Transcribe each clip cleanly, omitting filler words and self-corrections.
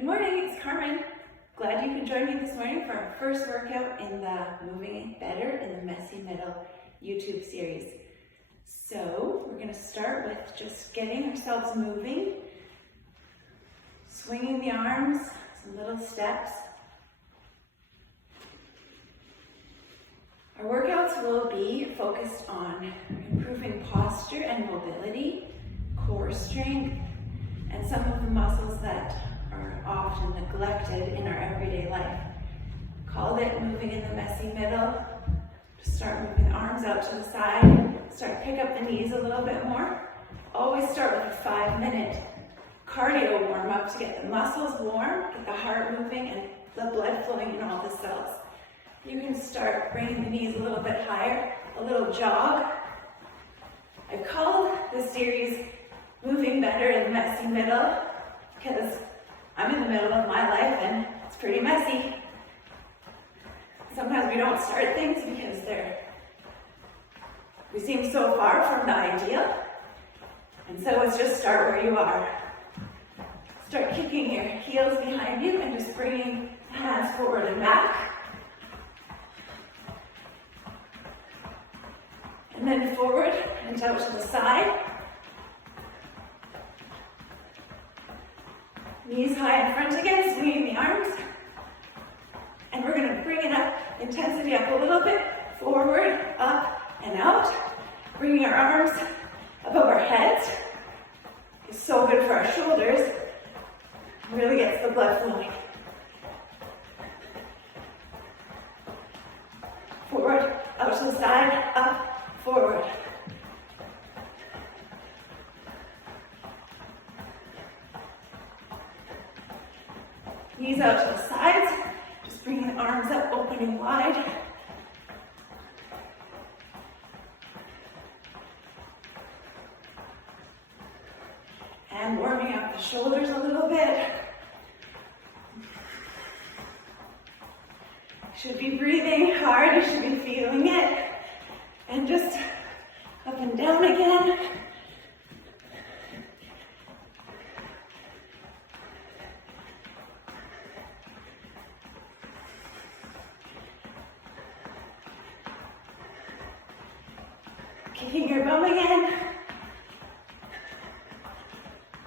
Good morning, it's Carmen. Glad you could join me this morning for our first workout in the Moving Better in the Messy Middle YouTube series. So we're going to start with just getting ourselves moving, swinging the arms, some little steps. Our workouts will be focused on improving posture and mobility, core strength, and some of the muscles that are often neglected in our everyday life. Called it moving in the messy middle. Just start moving the arms out to the side. Start to pick up the knees a little bit more. Always start with a 5-minute cardio warm up to get the muscles warm, get the heart moving, and the blood flowing in all the cells. You can start bringing the knees a little bit higher, a little jog. I've called this series Moving Better in the Messy Middle because I'm in the middle of my life and it's pretty messy. Sometimes we don't start things because we seem so far from the ideal. And so let's just start where you are. Start kicking your heels behind you and just bringing the hands forward and back. And then forward and out to the side. Knees high in front again, swinging the arms. And we're going to bring it up, intensity up a little bit, forward, up, and out. Bringing our arms above our heads. It's so good for our shoulders. Really gets the blood flowing. Forward, out to the side, up, forward. Knees out to the sides, just bringing the arms up, opening wide. And warming up the shoulders a little bit. You should be breathing hard, you should be feeling it. And just up and down again. Kicking your bum again.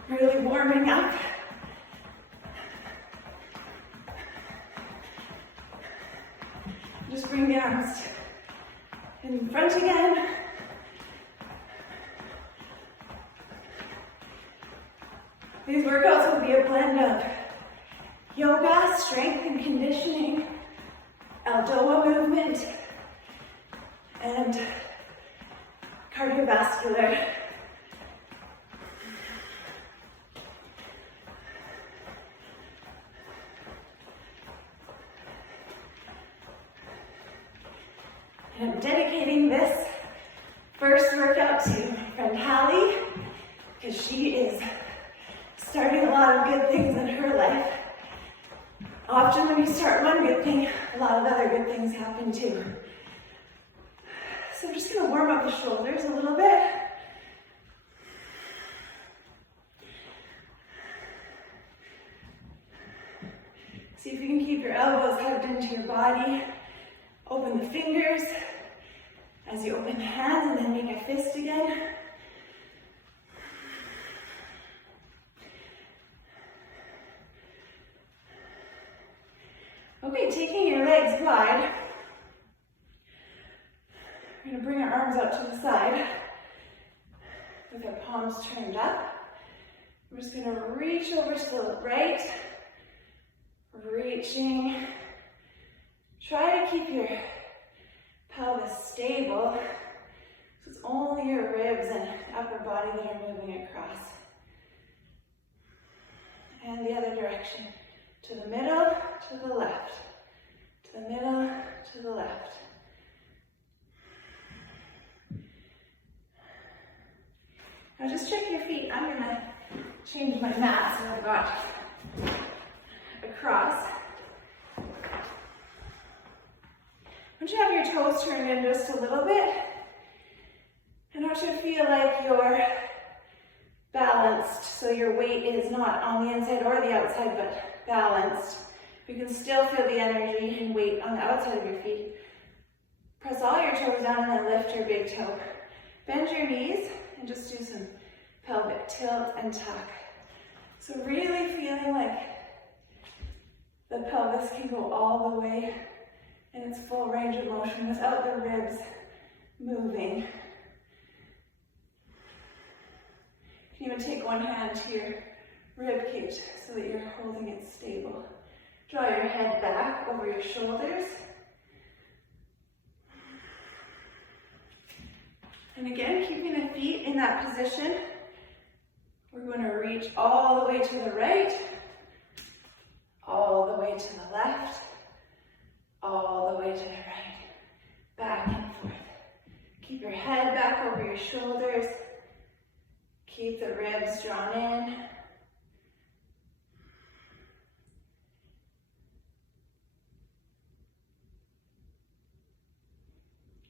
Really warming up. Just bring the arms in front again. These workouts will be a blend of yoga, strength and conditioning, ELDOA movement, and cardiovascular. And I'm dedicating this first workout to my friend Hallie because she is starting a lot of good things in her life. Often when you start one good thing, a lot of other good things happen too. So I'm just going to warm up the shoulders a little bit. See if you can keep your elbows hugged into your body. Open the fingers as you open the hands and then make a fist again. Okay, taking your legs wide. We're going to bring our arms out to the side with our palms turned up. We're just going to reach over to the right, reaching. Try to keep your pelvis stable, so it's only your ribs and upper body that are moving across. And the other direction, to the middle, to the left, to the middle, to the left. Now just check your feet. I'm going to change my mat so I've got across. Once you have your toes turned in just a little bit, I want you to feel like your balanced, so your weight is not on the inside or the outside, but balanced. You can still feel the energy and weight on the outside of your feet. Press all your toes down and then lift your big toe. Bend your knees and just do some pelvic tilt and tuck. So really feeling like the pelvis can go all the way in its full range of motion without the ribs moving. You can even take one hand to your rib cage so that you're holding it stable. Draw your head back over your shoulders. And again, keeping the feet in that position, we're going to reach all the way to the right, all the way to the left, all the way to the right, back and forth. Keep your head back over your shoulders. Keep the ribs drawn in.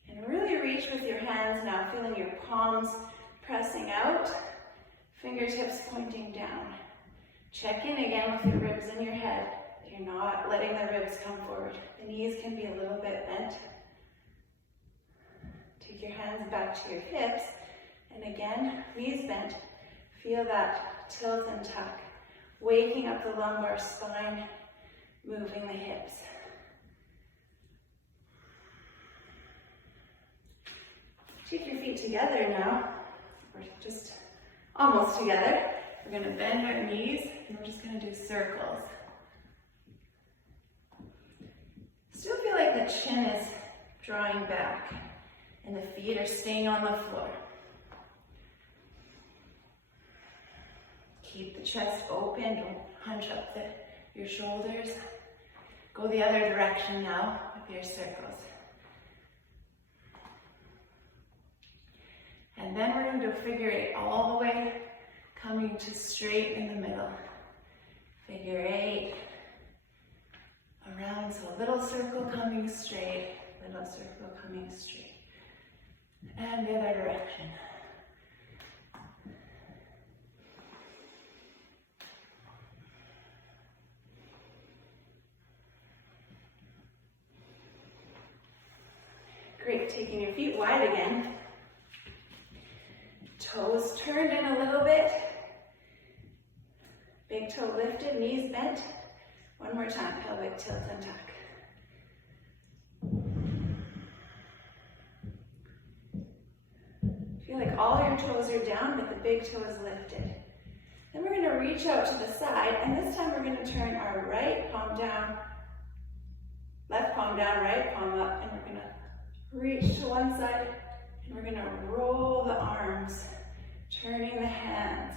And really reach with your hands now, feeling your palms pressing out, fingertips pointing down. Check in again with your ribs in your head. You're not letting the ribs come forward. The knees can be a little bit bent. Take your hands back to your hips. And again, knees bent. Feel that tilt and tuck. Waking up the lumbar spine, moving the hips. Take your feet together now. We're just almost together. We're going to bend our knees and we're just going to do circles. Still feel like the chin is drawing back and the feet are staying on the floor. Keep the chest open, don't hunch up your shoulders. Go the other direction now with your circles. And then we're going to do figure eight all the way, coming to straight in the middle. Figure eight. Around, so a little circle coming straight, little circle coming straight. And the other direction. Great, taking your feet wide again. Toes turned in a little bit. Big toe lifted, knees bent. One more time, pelvic tilt and tuck. Feel like all your toes are down, but the big toe is lifted. Then we're going to reach out to the side, and this time we're going to turn our right palm down, left palm down, right palm up, and we're going to reach to one side, and we're going to roll the arms, turning the hands.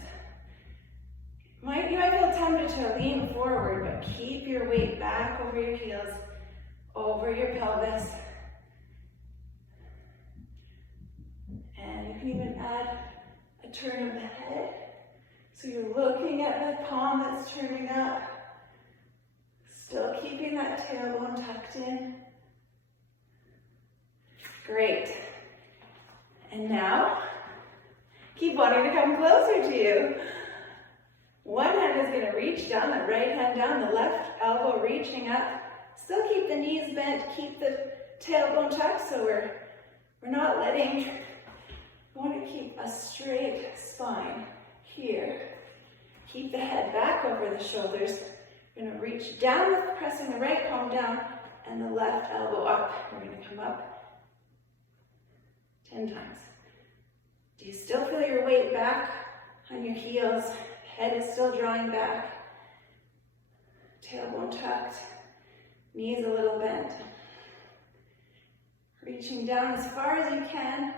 You might feel tempted to lean forward, but keep your weight back over your heels, over your pelvis. And you can even add a turn of the head. So you're looking at the palm that's turning up, still keeping that tailbone tucked in. Great. And now, keep wanting to come closer to you. One hand is going to reach down, the right hand down, the left elbow reaching up. Still keep the knees bent, keep the tailbone tucked, so we're not letting, we want to keep a straight spine here. Keep the head back over the shoulders. We're going to reach down with pressing the right palm down and the left elbow up. We're going to come up 10 times. Do you still feel your weight back on your heels? Head is still drawing back. Tailbone tucked. Knees a little bent. Reaching down as far as you can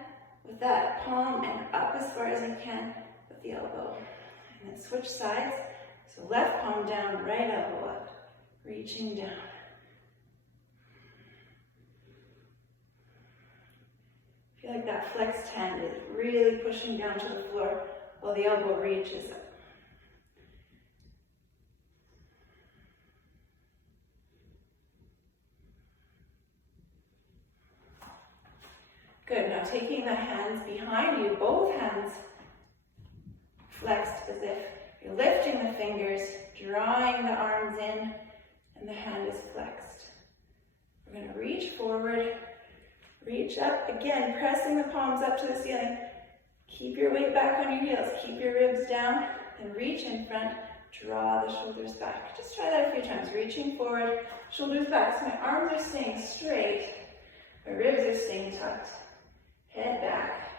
with that palm and up as far as you can with the elbow. And then switch sides. So left palm down, right elbow up. Reaching down. Feel like that flexed hand is really pushing down to the floor while the elbow reaches up. Good, now taking the hands behind you, both hands flexed as if you're lifting the fingers, drawing the arms in, and the hand is flexed. We're going to reach forward, reach up, again, pressing the palms up to the ceiling. Keep your weight back on your heels, keep your ribs down, and reach in front, draw the shoulders back. Just try that a few times, reaching forward, shoulders back. So my arms are staying straight, my ribs are staying tucked, head back.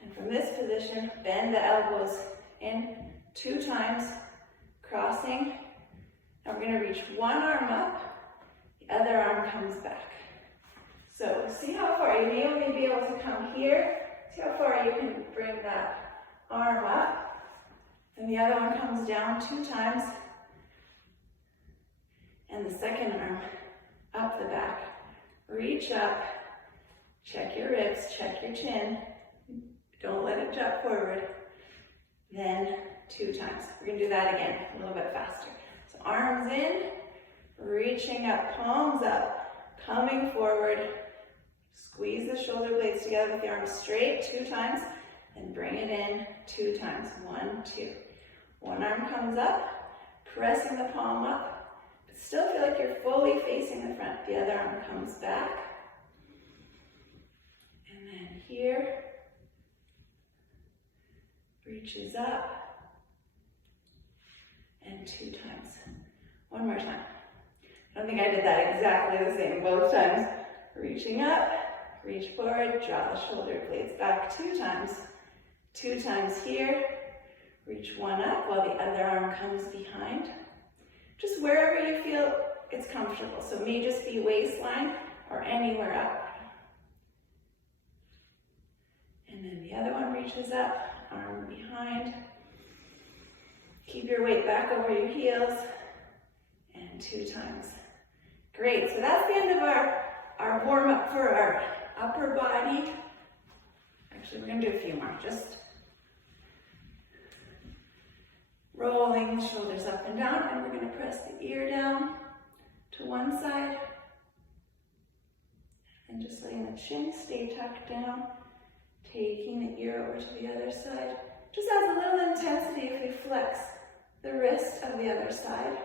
And from this position, bend the elbows in 2 times, crossing. Now we're going to reach one arm up, the other arm comes back. So see how far, you may only be able to come here. See how far you can bring that arm up. And the other one comes down 2 times. And the second arm up the back. Reach up, check your ribs, check your chin. Don't let it jump forward. Then 2 times. We're going to do that again, a little bit faster. So arms in, reaching up, palms up, coming forward. Squeeze the shoulder blades together with the arms straight 2 times, and bring it in 2 times. 1, 2. One arm comes up, pressing the palm up, but still feel like you're fully facing the front. The other arm comes back. And then here, reaches up, and 2 times. One more time. I don't think I did that exactly the same both times. Reaching up, reach forward, draw the shoulder blades back 2 times. 2 times here. Reach one up while the other arm comes behind. Just wherever you feel it's comfortable. So it may just be waistline or anywhere up. And then the other one reaches up, arm behind. Keep your weight back over your heels. And 2 times. Great, so that's the end of our warm-up for our upper body. Actually, we're going to do a few more. Just rolling the shoulders up and down, and we're going to press the ear down to one side. And just letting the chin stay tucked down. Taking the ear over to the other side. Just adds a little intensity if we flex the wrist of the other side.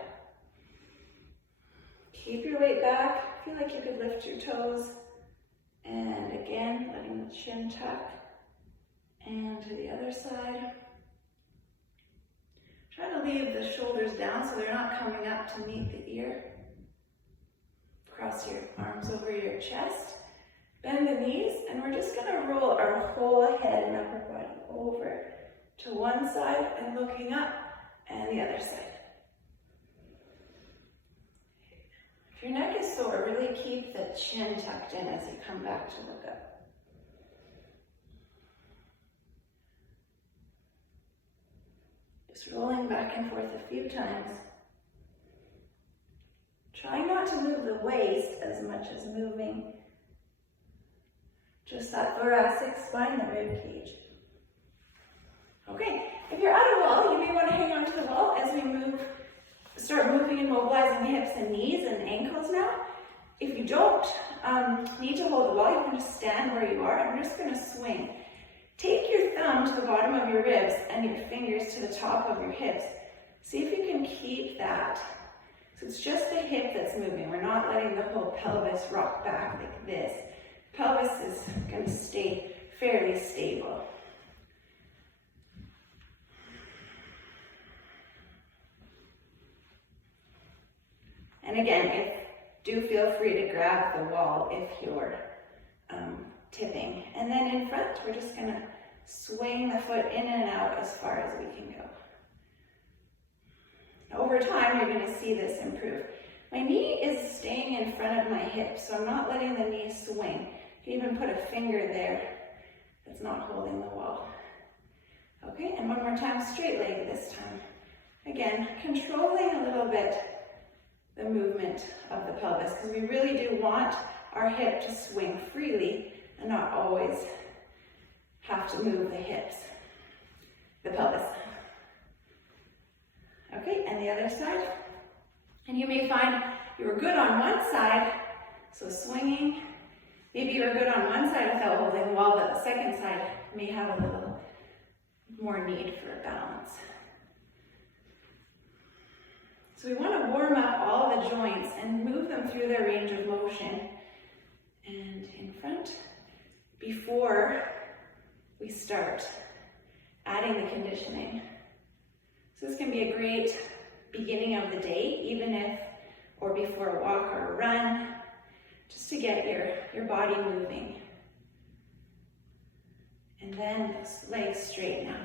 Keep your weight back. Feel like you could lift your toes. And again, letting the chin tuck. And to the other side. Try to leave the shoulders down so they're not coming up to meet the ear. Cross your arms over your chest. Bend the knees, and we're just going to roll our whole head and upper body over to one side and looking up, and the other side. If your neck is sore, really keep the chin tucked in as you come back to look up. Just rolling back and forth a few times. Try not to move the waist as much as moving just that thoracic spine, the rib cage. Okay, if you're at a wall, you may want to hang on to the wall as we start moving and mobilizing the hips and knees and ankles now. If you don't need to hold the wall, you can just stand where you are. I'm just going to swing. Take your thumb to the bottom of your ribs and your fingers to the top of your hips. See if you can keep that. So it's just the hip that's moving. We're not letting the whole pelvis rock back like this. Pelvis is going to stay fairly stable. And again, do feel free to grab the wall if you're tipping. And then in front, we're just going to swing the foot in and out as far as we can go. Over time, you're going to see this improve. My knee is staying in front of my hip, so I'm not letting the knee swing. You can even put a finger there that's not holding the wall. Okay, and one more time, straight leg this time. Again, controlling a little bit the movement of the pelvis, because we really do want our hip to swing freely and not always have to move the hips, the pelvis. Okay, and the other side. And you may find you were good on one side, so swinging. Maybe you were good on one side without holding the wall, but the second side may have a little more need for a balance. So we want to warm up all the joints and move them through their range of motion and in front before we start adding the conditioning. So this can be a great beginning of the day, even if, or before a walk or a run, just to get your body moving. And then legs straight now.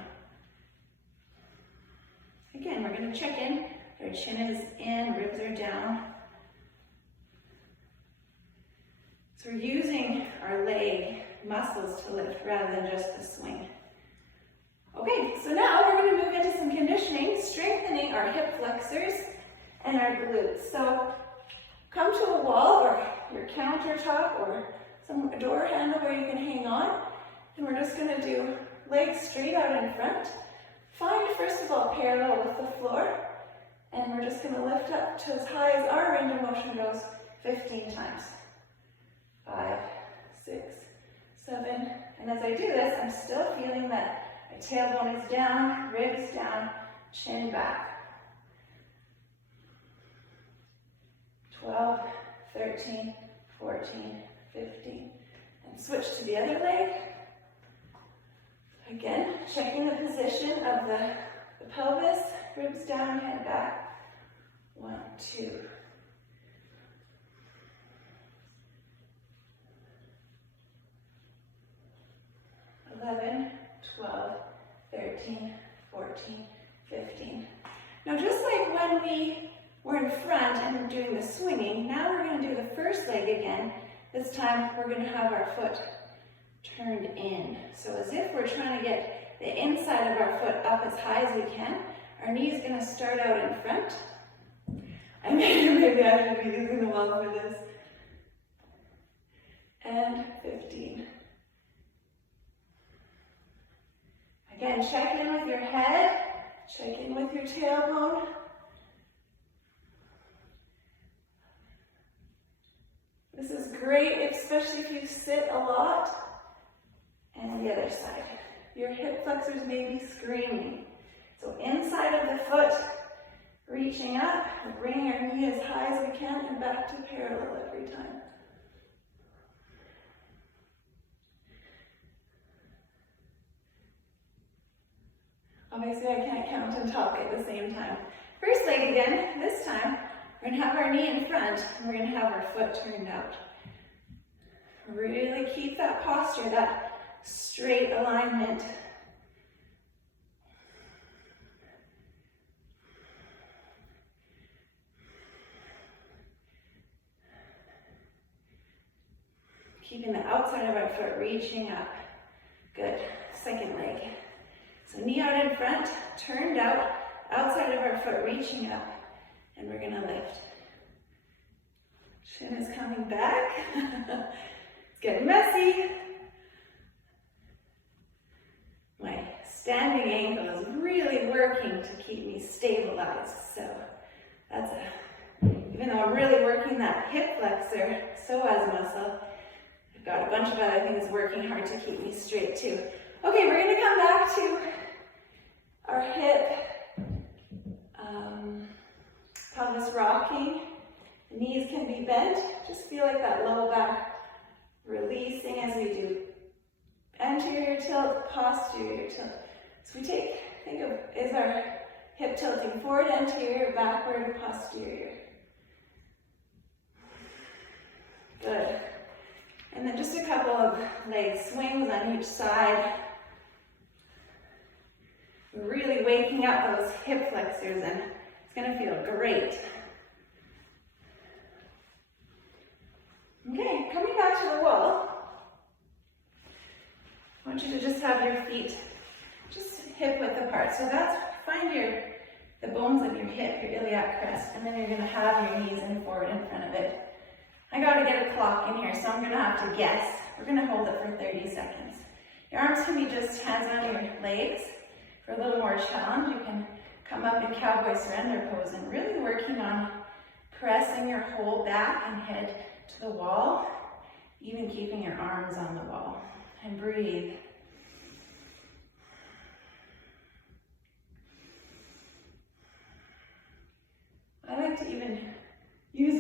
Again, we're going to check in. Our chin is in, ribs are down. So we're using our leg muscles to lift rather than just the swing. Okay, so now we're going to move into some conditioning, strengthening our hip flexors and our glutes. So come to a wall or your countertop or some door handle where you can hang on. And we're just going to do legs straight out in front. Find, first of all, parallel with the floor. And we're just going to lift up to as high as our range of motion goes 15 times. 5, 6, 7. And as I do this, I'm still feeling that my tailbone is down, ribs down, chin back. 12, 13, 14, 15. And switch to the other leg. Again, checking the position of the pelvis, ribs down, head back. 1, 2. 11, 12, 13, 14, 15. Now just like when we were in front and we're doing the swinging, now we're going to do the first leg again. This time we're going to have our foot turned in. So as if we're trying to get the inside of our foot up as high as we can, our knee is going to start out in front. Maybe I should be using the wall for this. And 15. Again, check in with your head, check in with your tailbone. This is great, especially if you sit a lot. And the other side. Your hip flexors may be screaming. So inside of the foot, reaching up, bringing our knee as high as we can and back to parallel every time. Obviously, I can't count and talk at the same time. First leg again. This time, we're going to have our knee in front and we're going to have our foot turned out. Really keep that posture, that straight alignment. Keeping the outside of our foot reaching up. Good. Second leg. So knee out in front, turned out, outside of our foot reaching up, and we're going to lift. Shin is coming back. It's getting messy. My standing ankle is really working to keep me stabilized. So that's even though I'm really working that hip flexor, psoas muscle, I've got a bunch of other things working hard to keep me straight too. Okay, we're going to come back to our hip, pelvis rocking. The knees can be bent. Just feel like that low back releasing as we do anterior tilt, posterior tilt. So we think of, is our hip tilting forward, anterior, backward, posterior. Good. And then just a couple of leg swings on each side. We're really waking up those hip flexors and it's going to feel great. Okay, coming back to the wall. I want you to just have your feet just hip width apart. So find the bones of your hip, your iliac crest, and then you're going to have your knees in forward in front of it. I got to get a clock in here, so I'm going to have to guess. We're going to hold it for 30 seconds. Your arms can be just hands on your legs. For a little more challenge, you can come up in cowboy surrender pose and really working on pressing your whole back and head to the wall, even keeping your arms on the wall. And breathe.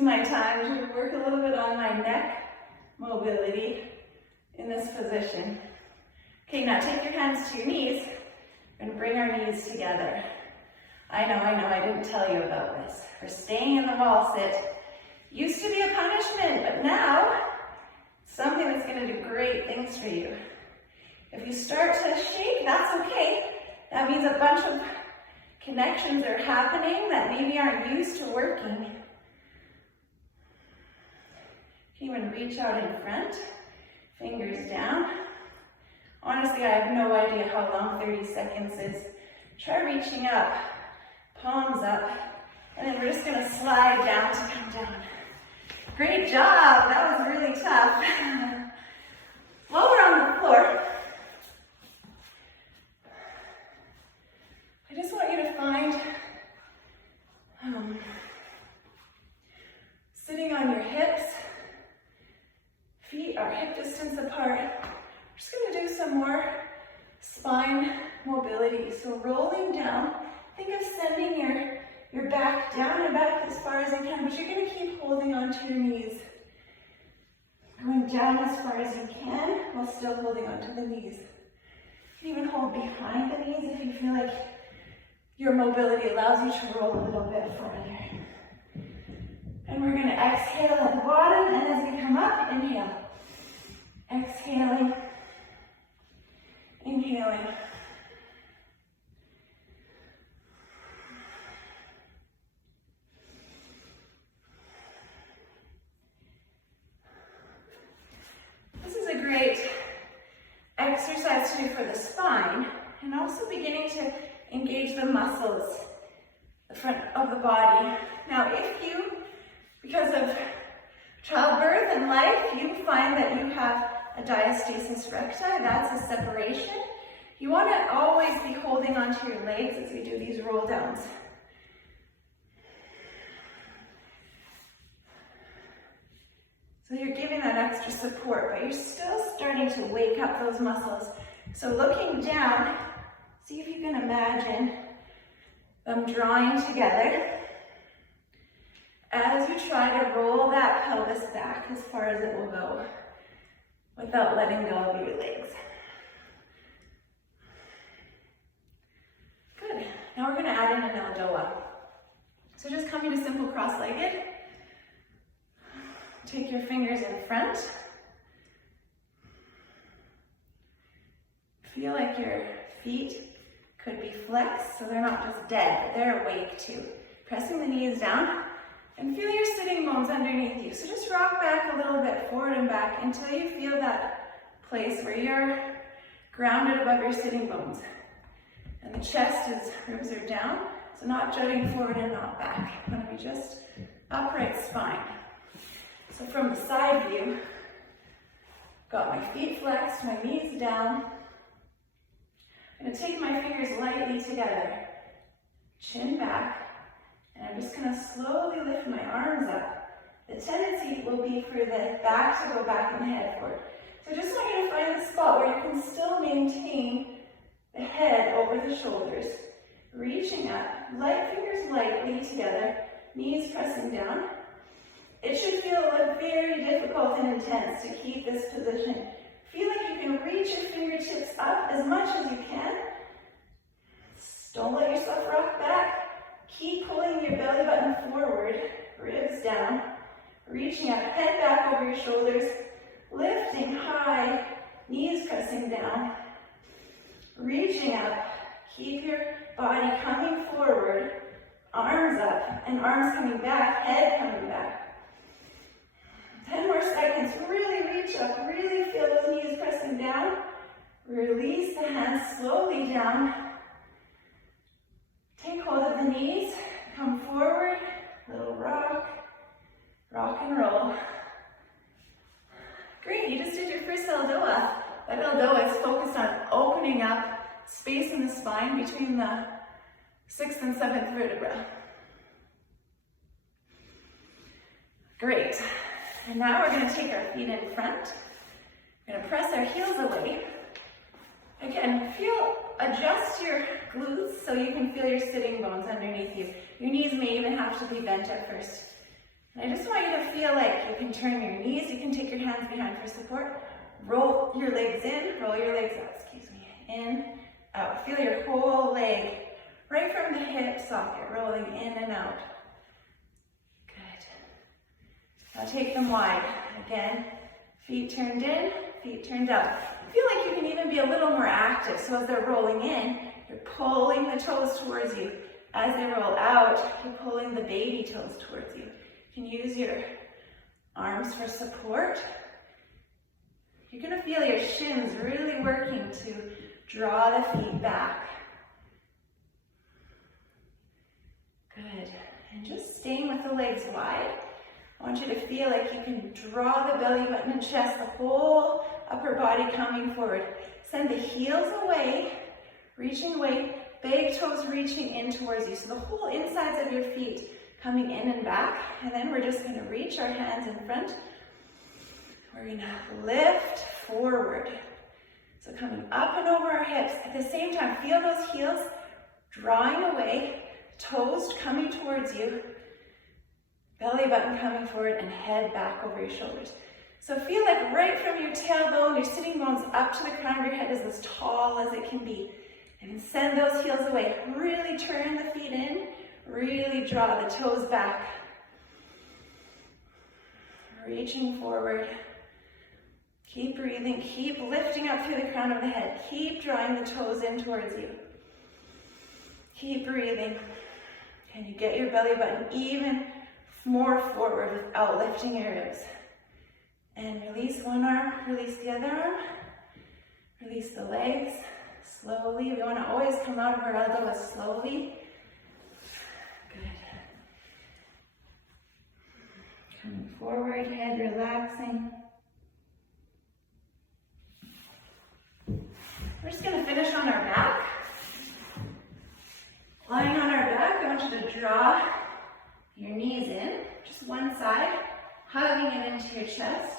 using my time to work a little bit on my neck mobility in this position. Okay, now take your hands to your knees and bring our knees together. I know, I didn't tell you about this. We're staying in the wall sit. Used to be a punishment, but now, something that's gonna do great things for you. If you start to shake, that's okay. That means a bunch of connections are happening that maybe aren't used to working. You can even reach out in front, fingers down. Honestly, I have no idea how long 30 seconds is. Try reaching up, palms up, and then we're just gonna slide down to come down. Great job, that was really tough. While we're on the floor, I just want you to find sitting on your hips, feet are hip distance apart. We're just going to do some more spine mobility. So rolling down, think of sending your back down and back as far as you can, but you're going to keep holding onto your knees. Going down as far as you can while still holding onto the knees. You can even hold behind the knees if you feel like your mobility allows you to roll a little bit further. And we're going to exhale at the bottom, and as we come up, inhale. Exhaling, inhaling. This is a great exercise to do for the spine, and also beginning to engage the muscles, the front of the body. Now, if you, because of childbirth and life, you find that you have a diastasis recti, that's a separation, you want to always be holding onto your legs as we do these roll downs. So you're giving that extra support, but you're still starting to wake up those muscles. So looking down, see if you can imagine them drawing together as you try to roll that pelvis back as far as it will go without letting go of your legs. Good. Now we're going to add in an ELDOA. So just coming to simple cross-legged. Take your fingers in front. Feel like your feet could be flexed, so they're not just dead, but they're awake too. Pressing the knees down, and feel your sitting bones underneath you. So just rock back a little bit forward and back until you feel that place where you're grounded above your sitting bones. And the chest is, ribs are down, so not jutting forward and not back. You want to be just upright spine. So from the side view, got my feet flexed, my knees down. I'm going to take my fingers lightly together, chin back, and I'm just going to slowly lift my arms up. The tendency will be for the back to go back and head forward. So just want you to find a spot where you can still maintain the head over the shoulders. Reaching up, light fingers lightly together, knees pressing down. It should feel very difficult and intense to keep this position. Feel like you can reach your fingertips up as much as you can. Don't let yourself rock back. Keep pulling your belly button forward, ribs down, reaching up, head back over your shoulders, lifting high, knees pressing down, reaching up. Keep your body coming forward, arms up, and arms coming back, head coming back. 10 more seconds. Really reach up. Really feel those knees pressing down. Release the hands slowly down. Take hold of the knees. Come forward. Little rock. Rock and roll. Great. You just did your first ELDOA. That ELDOA is focused on opening up space in the spine between the 6th and 7th vertebra. Great. And now we're going to take our feet in front. We're going to press our heels away. Again, adjust your glutes so you can feel your sitting bones underneath you. Your knees may even have to be bent at first. And I just want you to feel like you can turn your knees, you can take your hands behind for support, roll your legs in, roll your legs out, in, out. Feel your whole leg, right from the hip socket, rolling in and out. Good. Now take them wide. Again, feet turned in, feet turned out. Feel like you can even be a little more active. So as they're rolling in, you're pulling the toes towards you. As they roll out, you're pulling the baby toes towards you. You can use your arms for support. You're going to feel your shins really working to draw the feet back. Good. And just staying with the legs wide. I want you to feel like you can draw the belly button and chest, the whole upper body coming forward. Send the heels away, reaching away, big toes reaching in towards you. So the whole insides of your feet coming in and back. And then we're just going to reach our hands in front. We're going to lift forward. So coming up and over our hips. At the same time, feel those heels drawing away, toes coming towards you, belly button coming forward, and head back over your shoulders. So feel like right from your tailbone, your sitting bones up to the crown of your head is as tall as it can be. And send those heels away. Really turn the feet in. Really draw the toes back. Reaching forward. Keep breathing. Keep lifting up through the crown of the head. Keep drawing the toes in towards you. Keep breathing. Can you get your belly button even more forward without lifting your ribs? And release one arm. Release the other arm. Release the legs. Slowly. We want to always come out of our ELDOA slowly. Good. Coming forward, head relaxing. We're just going to finish on our back. Lying on our back, I want you to draw your knees in, just one side, hugging it into your chest.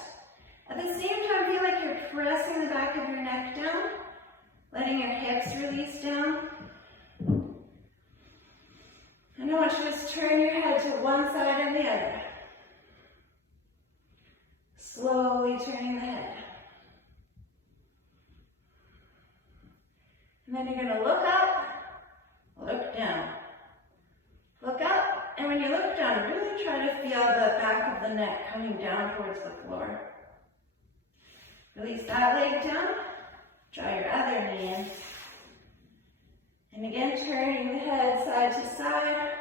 At the same time, feel like you're pressing the back of your neck down, letting your hips release down. And I want you to just turn your head to one side and the other. Slowly turning the head. And then you're going to look up, look down. Look up, and when you look down, really try to feel the back of the neck coming down towards the floor. Release that leg down, draw your other knee in. And again, turning the head side to side.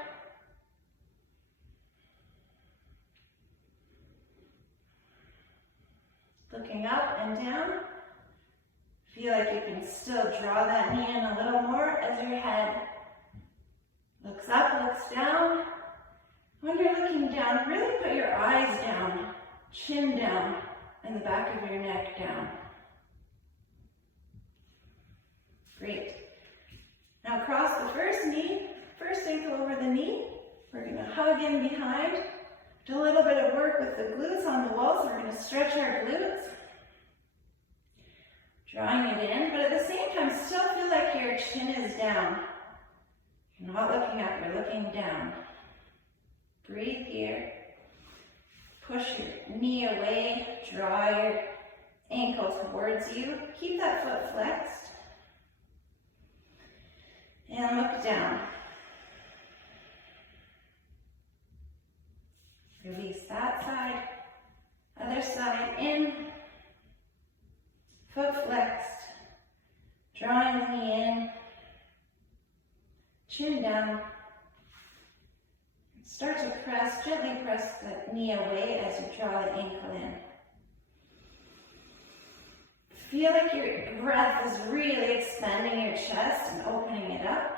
Looking up and down. Feel like you can still draw that knee in a little more as your head looks up, looks down. When you're looking down, really put your eyes down, chin down, and the back of your neck down. Great. Now cross the first knee, first ankle over the knee. We're going to hug in behind. Do a little bit of work with the glutes on the wall, so we're going to stretch our glutes. Drawing it in, but at the same time, still feel like your chin is down. You're not looking up, you're looking down. Breathe here. Push your knee away, draw your ankle towards you. Keep that foot flexed. And look down. Release that side. Other side in. Foot flexed. Drawing the knee in. Chin down. Start to press, gently press the knee away as you draw the ankle in. Feel like your breath is really expanding your chest and opening it up.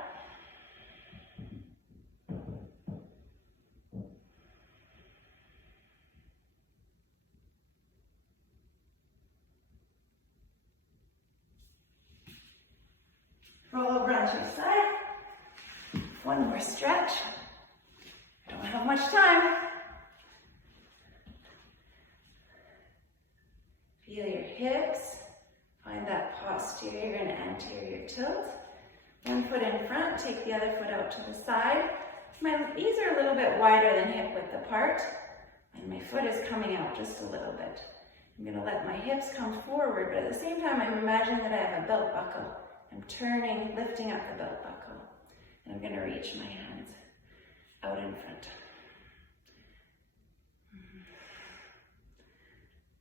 Roll over onto your side. One more stretch. I don't have much time. Feel your hips. Find that posterior and anterior tilt. One foot in front, take the other foot out to the side. My knees are a little bit wider than hip width apart. And my foot is coming out just a little bit. I'm going to let my hips come forward, but at the same time, I'm imagining that I have a belt buckle. I'm turning, lifting up the belt buckle. And I'm going to reach my hands out in front.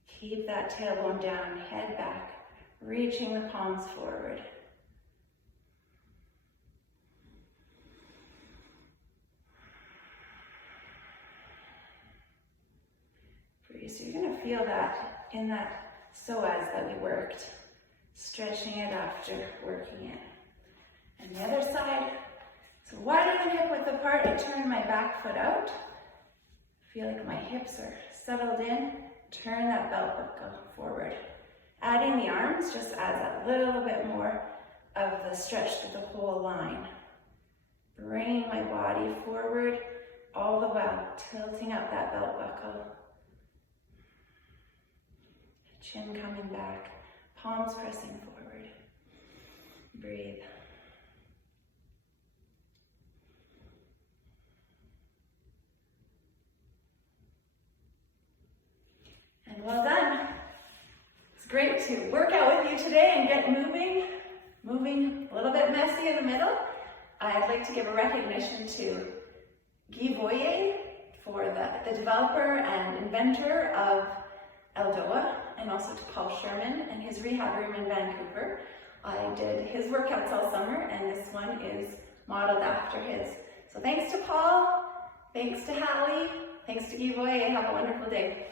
Keep that tailbone down, head back, reaching the palms forward. Breathe. So you're going to feel that in that psoas that we worked, stretching it after working it. And the other side, so widening hip width apart, I turn my back foot out. Feel like my hips are settled in. Turn that belt buckle forward. Adding the arms just adds a little bit more of the stretch to the whole line. Bringing my body forward, all the while tilting up that belt buckle. Chin coming back, palms pressing forward. Breathe. And well done. It's great to work out with you today and get moving a little bit messy in the middle. I'd like to give a recognition to Guy Voyer for the developer and inventor of ELDOA, and also to Paul Sherman and his rehab room in Vancouver. I did his workouts all summer, and this one is modeled after his. So thanks to Paul, thanks to Hallie, thanks to Guy Voyer. Have a wonderful day.